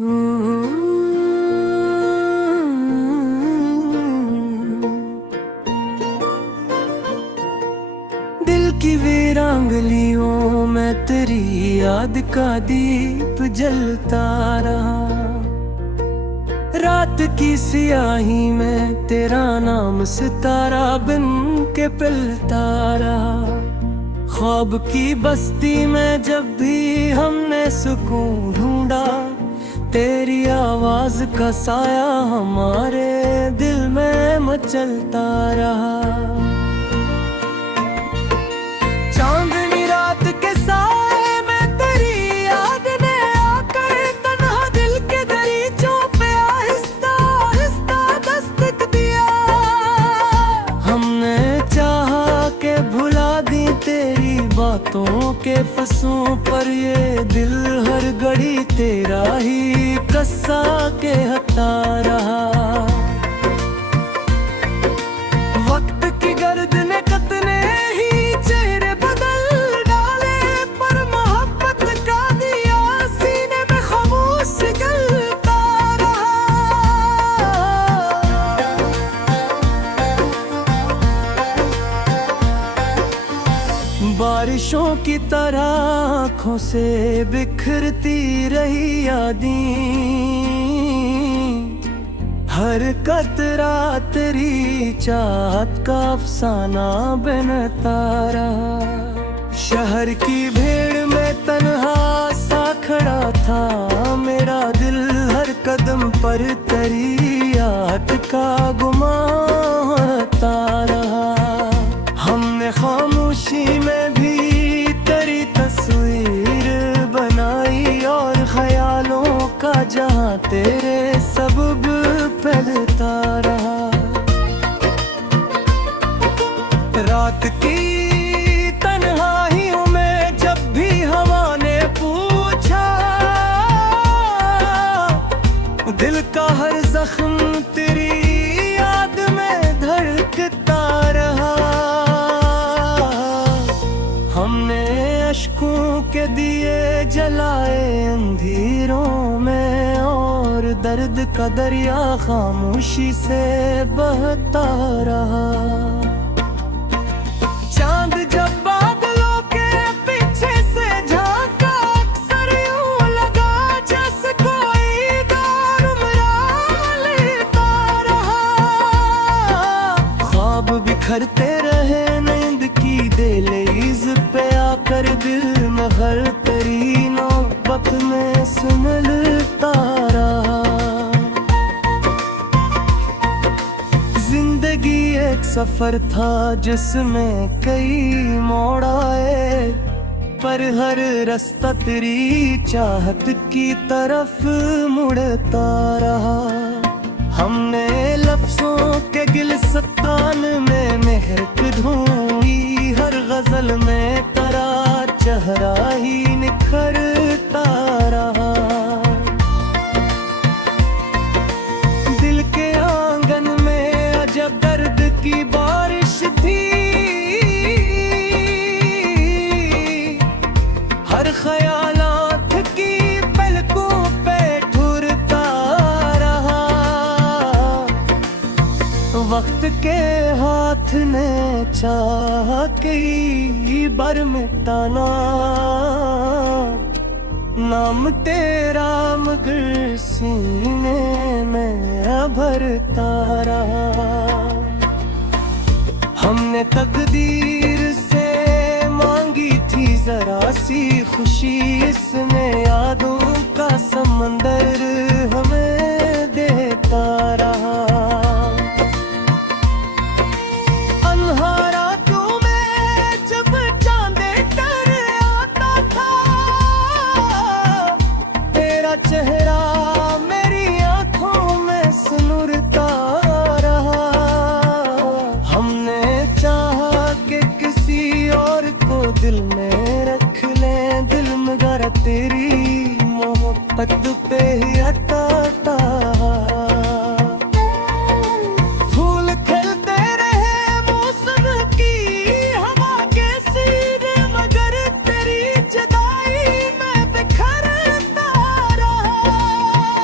दिल की वीरांगलियों में तेरी याद का दीप जलता रहा। रात की सियाही में तेरा नाम सितारा बिन के पिलता रहा। ख्वाब की बस्ती में जब भी हमने सुकून ढूंढा, तेरी आवाज का साया हमारे दिल में मचलता रहा। चांदनी रात के साए में तेरी याद ने आकर तन्हा दिल के दरीचों पे आहिस्ता आहिस्ता दस्तक दिया। हमने चाहा के भुला दी तेरी बातों के फंसों पर, ये दिल हर घड़ी तेरा ही कस्सा के हटा रहा। वक्त की गर्द ने कतने ही चेहरे बदल डाले, पर मोहब्बत का दिया सीने में खामोश जलता रहा। बारिशों की तरह आँखों से बिखरती रही यादें, हर कतरा तेरी चाहत का अफसाना बनता रहा। शहर की भीड़ में तन्हा सा खड़ा था मेरा दिल, हर कदम पर तेरी याद का गुमाता रहा। हमने खामोशी में भी तेरी तस्वीर बनाई, और ख्यालों का जहां तेरे सबब फैलता रहा। रात की तन्हाइयों में जब भी हवा ने पूछा, दिल का हर जख्म तेरी याद में धड़कता रहा। हमने अश्कों के दिए जलाए अंधेरों में, और दर्द का दरिया खामोशी से बहता रहा। चांद जब बादलों के पीछे से झांका, अक्सर यूं लगा जैसे कोई दौर उमरा लेता रहा। ख्वाब बिखरते रहे नींद की दहलीज पे आकर, दिल में हर तेरी नौबत में संभलता रहा। जिंदगी एक सफर था जिसमें कई मोड़ आए, पर हर रास्ता तेरी चाहत की तरफ मुड़ता रहा। हमने लफ्जों के गिलस्तान में महक ढूंढी, हर गजल में तेरा चेहरा ही निखरता रहा। दिल के आंगन में अजब दर्द की बारिश थी, हर ख्यालात की पलकों पे ठुरता रहा। वक्त के हाथ ने चाह कई बार मिटाना नाम तेरा, मगर सीने में भरता रहा। हमने तकदीर से मांगी थी जरा सी खुशी, इसने यादों का समंदर हमें देता रहा। चेहरा मेरी आंखों में सुनुरता रहा। हमने चाहा कि किसी और को दिल में रख लें, दिल मगर तेरी मोहब्बत पे ही अटका। फूल खिलते रहे मौसम की हवा के सीने, मगर तेरी जुदाई में बिखरता रहा।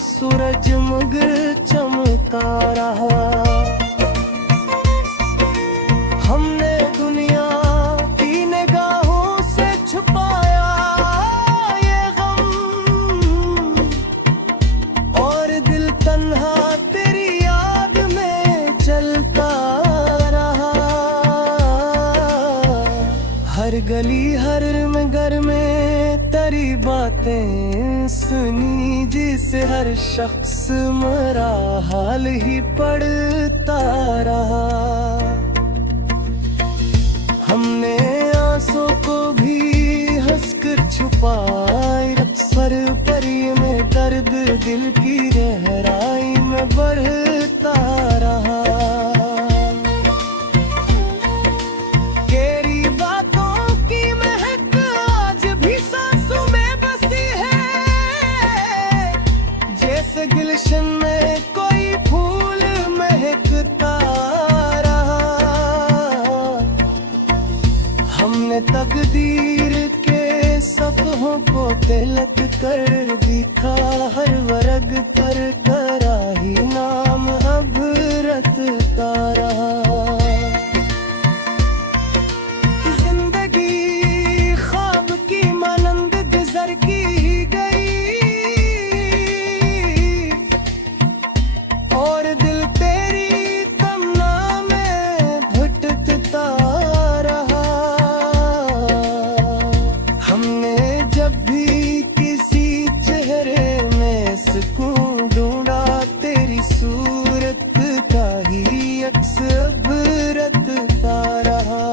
सूरजमुख चमकता रहा। हमने दुनिया की निगाहों से छुपाया ये गम, और दिल तन्हा तेरी याद में चलता रहा। हर गली हर घर में तेरी बातें सुनी, जिसे हर शख्स मेरा हाल ही पढ़ता रहा। हमने आंसू को भी हंसकर छुपाए, सर पर में दर्द दिल की गहराई में बढ़ता रहा। तेरी बातों की महक आज भी सांसों में बसी है, जैसे गुलशन में कोई फूल महकता रहा। हमने तकदीर के सफ़हों को तिलक कर दिखा, हर वर्ग पर तेरा ही नाम अब रटता रहा। जिंदगी ख्वाब की मानंद गुजर की गई, और दिल तेरी तमन्ना में भटकता रहा। हमने जब भी किसी चेहरे में सुकून ढूंढा, तेरी सूरत का ही अक्स अब रटता रहा।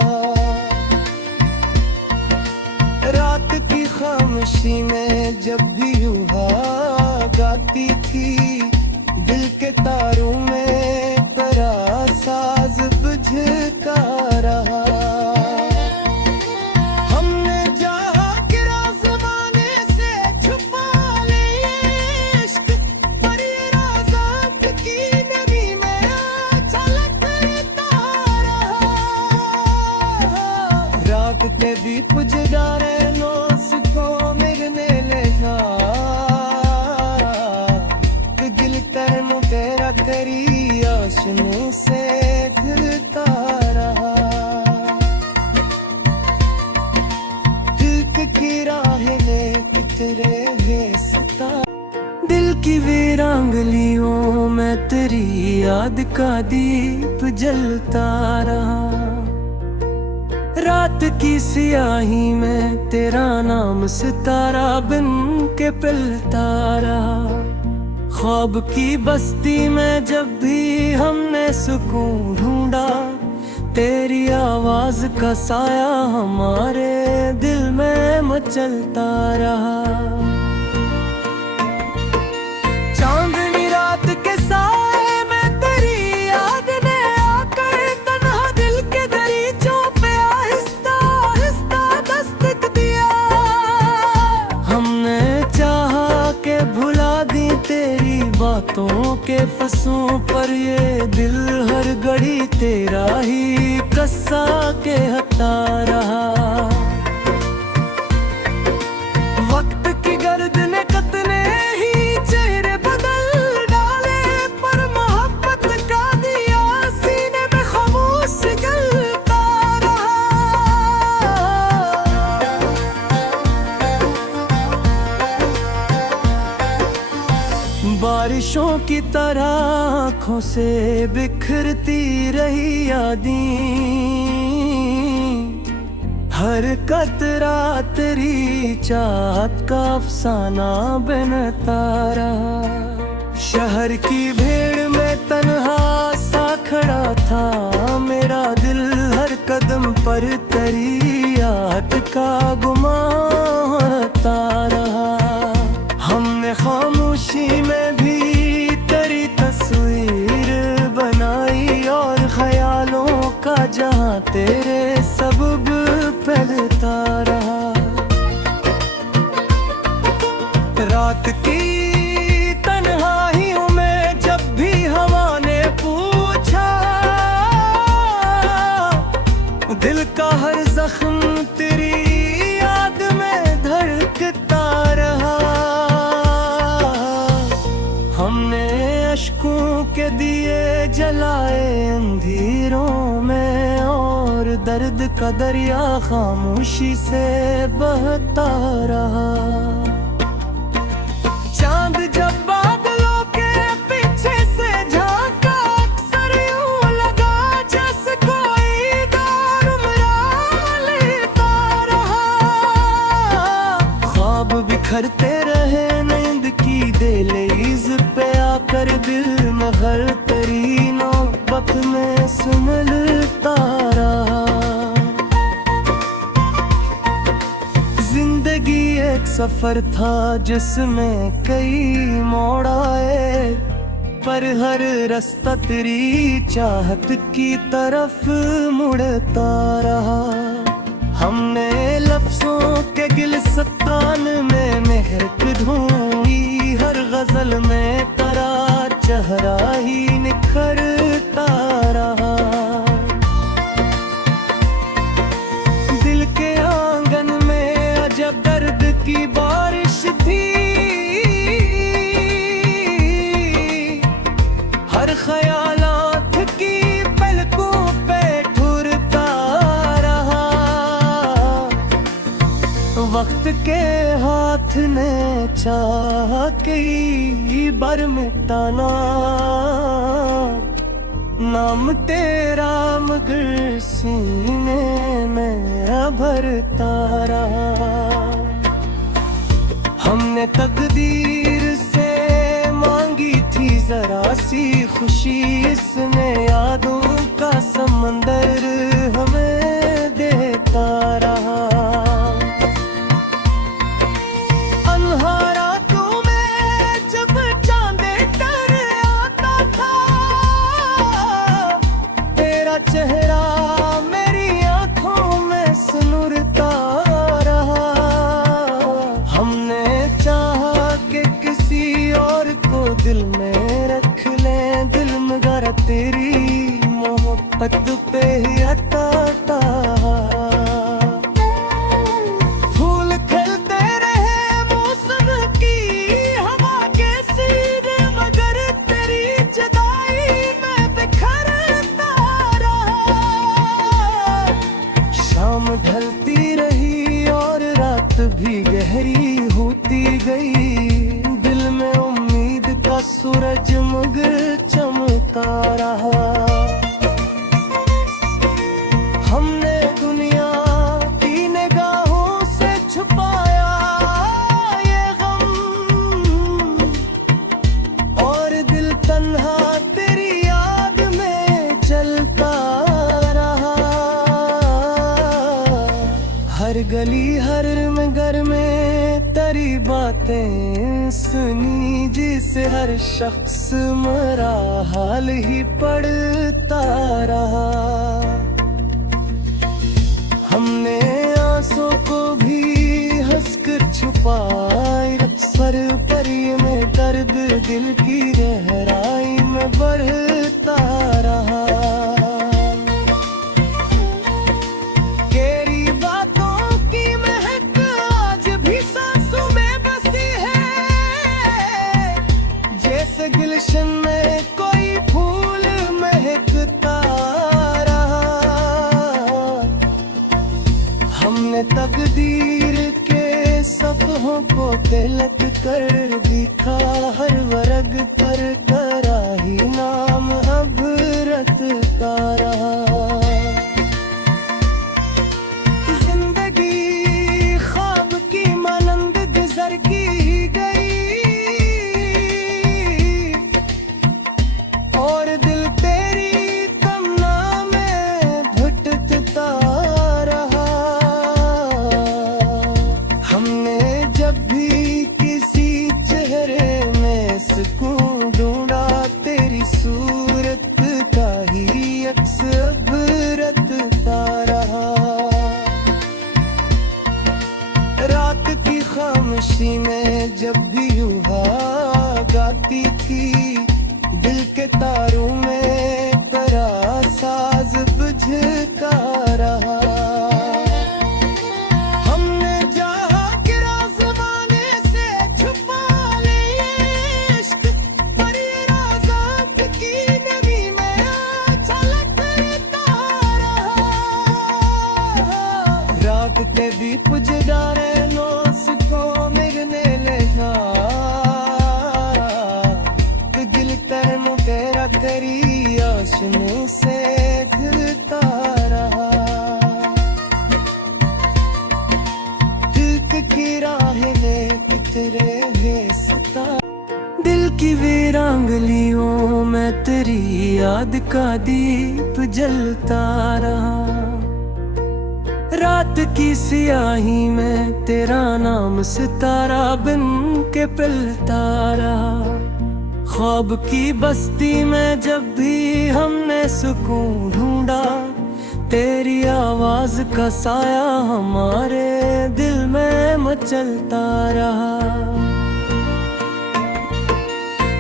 रात की खामोशी में जब भी यूहा गाती थी, दिल के तारों में तेरा साज बुझता रहा। हमने चाहा कि राज़ ज़माने से छुपा ले इश्क, पर ये राज़ आँख की नमी में छलकता रहा। रात के दीप जगाए नौस को मिलने लगा, दिल करनो तेरा करी आशने से घिरता रहा। दिल की राहें में तेरे सता, दिल की वीरांगलियों में तेरी याद का दीप जलता रहा। रात की सियाही में तेरा नाम सितारा बिन के पिलता रहा। ख्वाब की बस्ती में जब भी हमने सुकून ढूंढा, तेरी आवाज का साया हमारे दिल में मचलता रहा। चांदनी रात के साए में तेरी याद ने आकर तन्हा दिल के दरीचों पे आहिस्ता आहिस्ता दस्तक दिया। हमने चाहा के भुला दी तेरी बातों के फसों पर, ये दिल हर घड़ी तेरा ही कस्सा के हटा रहा। वक्त की गर्द ने कितने ही चेहरे बदल डाले, पर मोहब्बत का दिया सीने में खामोश जलता रहा। बारिशों की तरह आँखों से बिखरती रही यादें, हर कतरा तेरी चाहत का अफसाना बनता रहा। शहर की भीड़ में तन्हा सा खड़ा था मेरा दिल, हर कदम पर तेरी याद का गुमाता रहा। हमने खामोशी में भी तेरी तस्वीर बनाई, और ख्यालों का जहां तेरे सबब फैलता रहा। रात की तन्हाइयों में जब भी हवा ने पूछा, दिल का हर जख्म तेरी याद में धड़कता रहा। के दिए जलाए अंधेरों में, और दर्द का दरिया खामोशी से बहता रहा। चांद जब बादलों के पीछे से झांका, अक्सर यूं लगा जैसे कोई दौर उमरा लेता रहा। ख्वाब बिखरते रहे नींद की दहलीज पे आकर, दिल में हर तेरी नौबत में संभलता रहा। जिंदगी एक सफर था जिसमें कई मोड़ आए, पर हर रास्ता तेरी चाहत की तरफ मुड़ता रहा। हमने लफ्जों के गिलस्तान में महक ढूंढी, हर गजल में तेरा चेहरा ही निखरता रहा। दिल के आंगन में अजब दर्द की बारिश थी, हर ख्यालात की पलकों पे ठुरता रहा। वक्त के हाथ ने चाह कई बार मिटाना नाम तेरा, मगर सीने में भरता रहा। हमने तकदीर से मांगी थी जरा सी खुशी, इसने यादों का समंदर हमें देता रहा। चेहरा मेरी आंखों में सुनुरता रहा। हमने चाहा कि किसी और को दिल में रख लें, दिल मगर तेरी मोहब्बत पे ही अटका। फूल खिलते रहे मौसम की हवा के सीने, मगर तेरी जुदाई में बिखरता रहा। शाम ढलती रही और रात भी गहरी होती गई, दिल में उम्मीद का सूरजमुग चमकता रहा। हमने दुनिया की निगाहों से छुपाया ये गम, और दिल तन्हा तेरी याद में चलता रहा। हर गली हर घर में तेरी बातें सुनी, जिसे हर शख्स मेरा हाल ही पढ़ता रहा। हमने आंसू को भी हंसकर छुपाए, सर पर ये में दर्द दिल की गहराई में बढ़ता रहा। तेरी बातों की महक आज भी सांसों में बसी है, जैसे गुलशन में कोई फूल महकता रहा। हमने तकदीर के सफ़हों को तिलक कर दिखा, हर वर्ग पर तेरा ही नाम अब रटता रहा। जिंदगी ख्वाब की मानंद गुजर की गई, और दिल तेरी तमन्ना में भटकता रहा। हमने जब भी किसी चेहरे में सुकून ढूंढा, तेरी सूरत का ही अक्स अब रटता रहा। रात की खामोशी में जब भी युवा गाती थी, दिल के तारों में तेरा साज बुझता रहा। हमने चाहा कि राज़ ज़माने से छुपा ले इश्क, पर ये राज़ आपकी करी आशने से घिरता रहा। दिल की राहें तेरे भेसता, दिल की वीरांगलियों में तेरी याद का दीप जलता रहा। रात की सियाही में तेरा नाम सितारा बिन के पिलता रहा। ख्वाब की बस्ती में जब भी हमने सुकून ढूंढा, तेरी आवाज का साया हमारे दिल में मचलता रहा।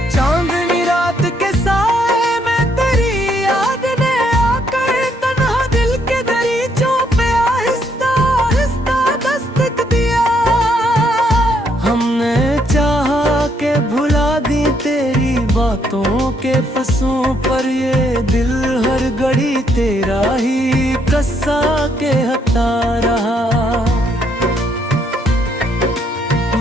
चांदनी रात के साए में तेरी याद ने आकर तन्हा दिल के दरीचों पे आहिस्ता आहिस्ता दस्तक दिया। हमने चाहा के भुला दी तेरी बातों के फंसों पर, ये दिल हर घड़ी तेरा ही कस्सा के हटा रहा।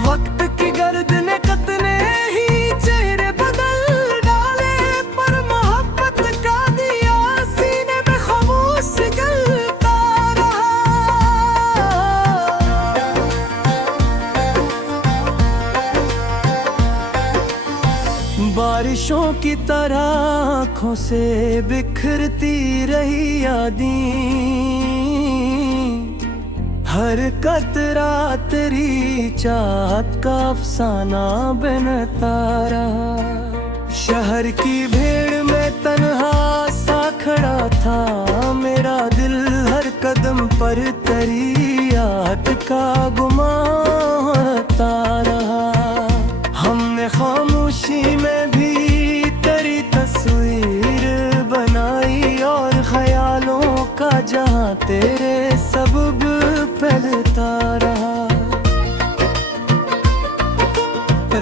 वक्त की गर्द ने कतने ही चेहरे बदल डाले, पर मोहब्बत का दिया सीने में खामोश जलता रहा। बारिशों की तरह आँखों से बिखरती रही यादें, हर कतरा तेरी चाहत का अफसाना बनता रहा। शहर की भीड़ में तन्हा सा खड़ा था मेरा दिल, हर कदम पर तेरी याद का गुमाता रहा। हमने खामोशी में भी तेरी तस्वीर बनाई, और ख्यालों का जहां तेरे सबब फैलता रहा।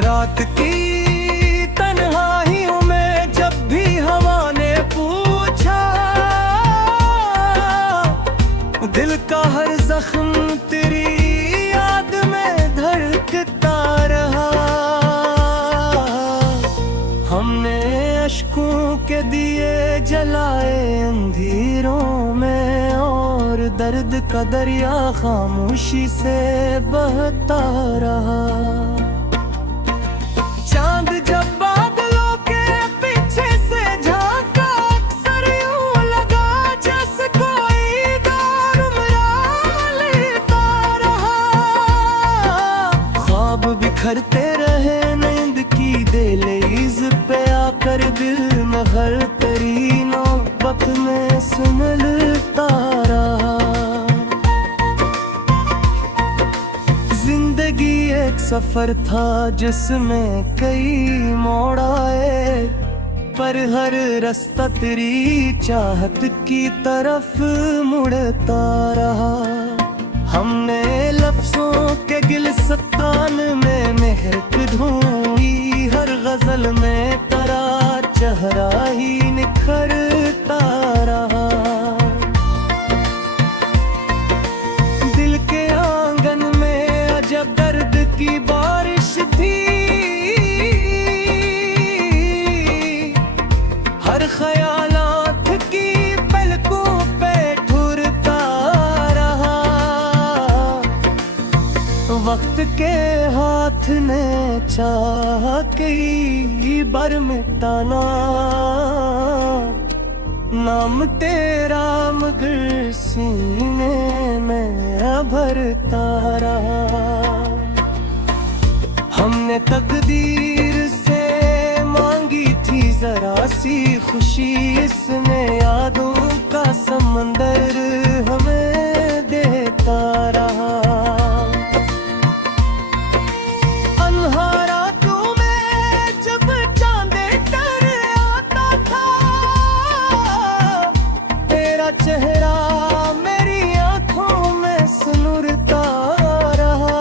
रात की तन्हाइयों में जब भी हवा ने पूछा, दिल का हर जख्म तेरी याद में धड़कता रहा। हमने अश्कों के दिए जलाए अंधेरों में, और दर्द का दरिया खामोशी से बहता रहा। चांद जब बादलों के पीछे से झांका, अक्सर यूं लगा जैसे कोई दौर उमरा लेता रहा। ख्वाब बिखरते रहे नींद की दहलीज पे आकर, दिल में हर तेरी नौबत में संभलता रहा। जिंदगी एक सफर था जिसमें कई मोड़ आए, पर हर रास्ता तेरी चाहत की तरफ मुड़ता रहा। हमने लफ्जों के गिलस्तान में महक ढूंढी, हर गजल में तेरा चेहरा ही निखरता रहा। दिल के आंगन में अजब दर्द की बारिश थी, हर ख्यालात की पलकों पे ठुरता रहा। वक्त के हाथ ने चाह कई बार मिटाना, नाम तेरा मगर सीने में भरता रहा। हमने तकदीर से मांगी थी जरा सी खुशी, इसने यादों का समंदर हमें देता रहा। चेहरा मेरी आंखों में सुनुरता रहा।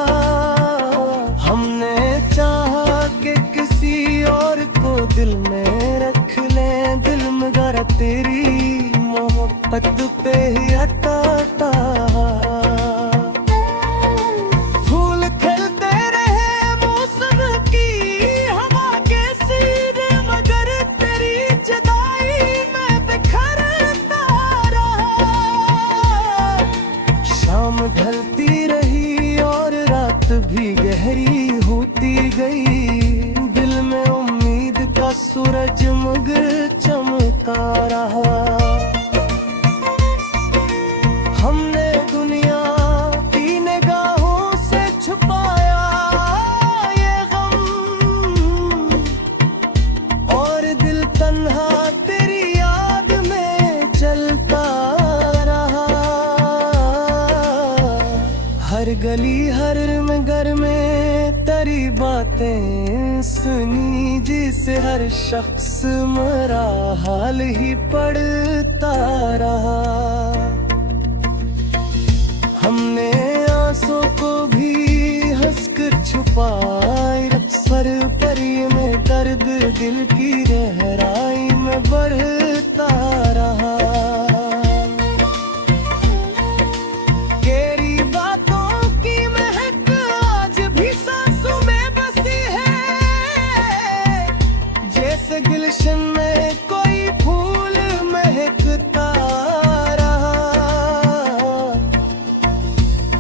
हमने चाहा कि किसी और को दिल में रख लें, दिल मगर तेरी मोहब्बत पे ही अटका। फूल खिलते रहे मौसम की हवा के सीने, मगर तेरी जुदाई सूरजमुग चमका रहा। हमने दुनिया की निगाहों से छुपाया ये गम, और दिल तन्हा तेरी याद में चलता रहा। हर गली हर घर में तेरी बातें सुनी, जिसे हर शख्स मेरा हाल ही पढ़ता रहा। हमने आंसू को भी हंसकर छुपाए, सर पर में दर्द दिल की गहराई में बढ़ता रहा। तेरी बातों की महक आज भी सांसों में बसी है, जैसे गुलशन में कोई फूल महकता रहा।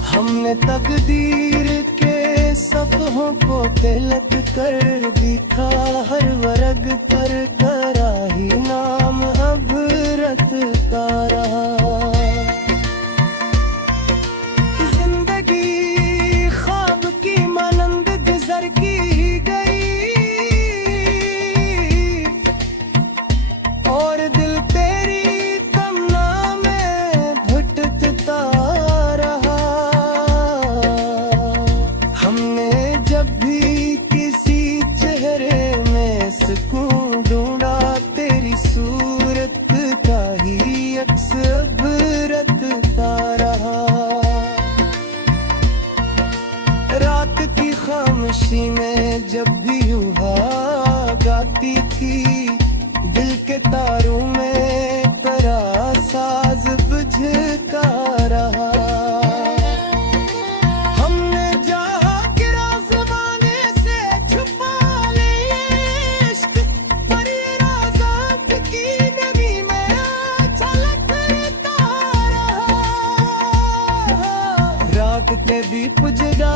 हमने तकदीर के सफ़हों को तिलक कर दिखा, हर वर्ग पर तेरा ही नाम अब रटता रहा। जिंदगी ख्वाब की मानंद गुजर की गई, और दिल तेरी तमन्ना में भटकता रहा। हमने जब भी किसी चेहरे में सुकून ढूंढा, तेरी सूरत का ही अक्स अब रटता रहा। रात की खामोशी में जब भी युवा गाती थी, दिल के तारों में तेरा साज बुझता रहा। हमने चाहा कि राज़ ज़माने से छुपा ले इश्क, पर ये राज़ आँख की नमी में छलकता रहा। रात के दीप जगा